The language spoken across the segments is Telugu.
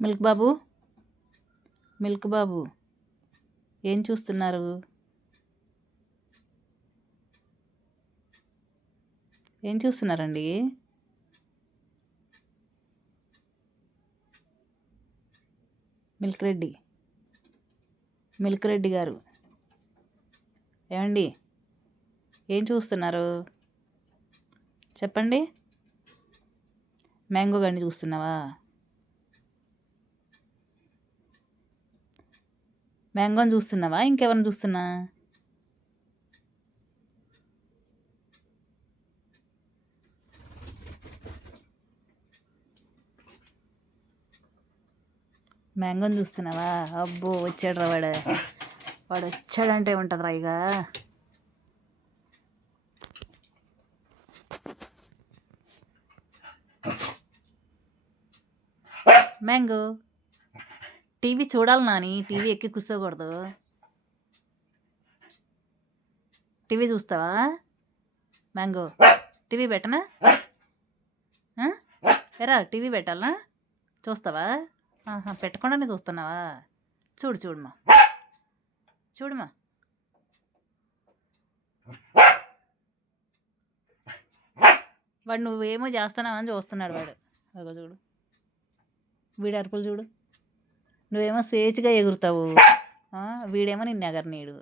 మిల్క్ బాబు? మిల్క్ బాబు ఏం చూస్తున్నారు? ఏం చూస్తున్నారండి? మిల్క్ రెడ్డి మిల్క్ రెడ్డి గారు. ఏమండి? ఏం చూస్తున్నారు? చెప్పండి. మ్యాంగో గండి చూస్తున్నావా? మ్యాంగోని చూస్తున్నావా? ఇంకెవరిని చూస్తున్నా? మ్యాంగోని చూస్తున్నావా? అబ్బో వచ్చాడు రా వాడు. వాడు వచ్చాడంటే ఉంటుందిరా ఇక మ్యాంగో. టీవీ చూడాలి నాని. టీవీ ఎక్కి కూర్చోకూడదు. టీవీ చూస్తావా? మ్యాంగో. టీవీ పెట్టనా? ఎరా టీవీ పెట్టాలా? చూస్తావా? పెట్టకుండానే చూస్తున్నావా? చూడు చూడమ్మా చూడమ్మా వాడు నువ్వేమో చేస్తున్నావని చూస్తున్నాడు వాడు. అదో చూడు. వీడి అరుపులు చూడు. నువ్వేమో స్వేచ్ఛగా ఎగురుతావు. వీడేమో నిన్ను ఎగరనీడు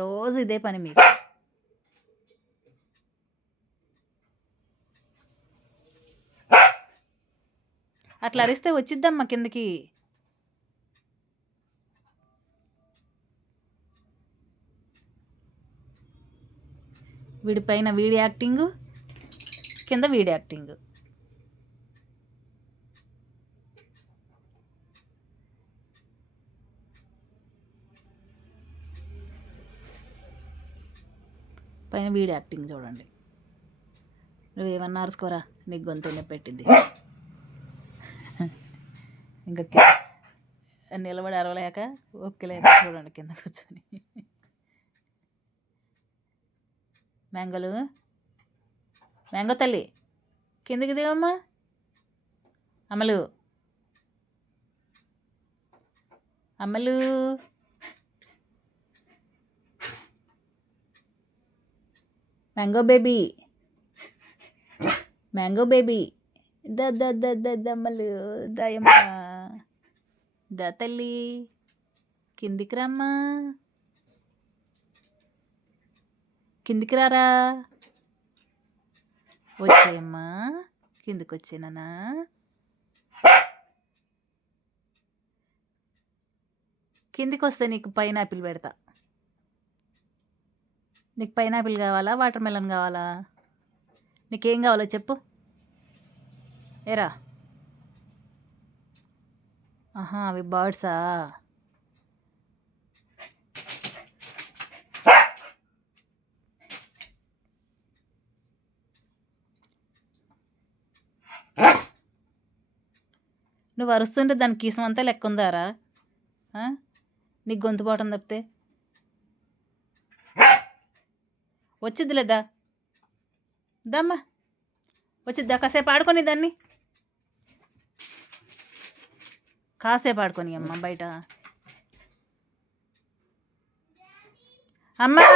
రోజు ఇదే పని మీకు. అట్లా అరిస్తే వచ్చిద్దమ్మా కిందకి. వీడి పైన వీడి యాక్టింగు కింద వీడి యాక్టింగు. పైన వీడి యాక్టింగ్ చూడండి. నువ్వేమన్నా అరుసుకోరా? నీకు గొంతు పెట్టింది. ఇంకా నిలబడి అరవలేక ఓపిక లేక చూడండి కింద కూర్చొని. మ్యాంగోలు? మ్యాంగో తల్లి కిందకి దిగమ్మా. Amalu. Amalu. Mango baby mango baby the ద ద ద దమ్మలు దయమ్మ. ద తల్లి. కిందికి రమ్మా. కిందికి రారా? వచ్చాయమ్మా. కిందికి వచ్చానా కిందికి వస్తే నీకు పైనాపిల్ పెడతా. నీకు పైనాపిల్ కావాలా? వాటర్ మెలన్ కావాలా? నీకేం కావాలో చెప్పు. ఏరా? ఆహా అవి బర్డ్సా? నువ్వు అరుస్తుంటే దాని కీసం అంతా లెక్క ఉందారా? నీకు గొంతు పోవటం తప్పితే. వచ్చింది లేదా? దమ్మా. వచ్చిద్దా కాసేపు ఆడుకొని దాన్ని. కాసేపు ఆడుకొని అమ్మ బయట. అమ్మా!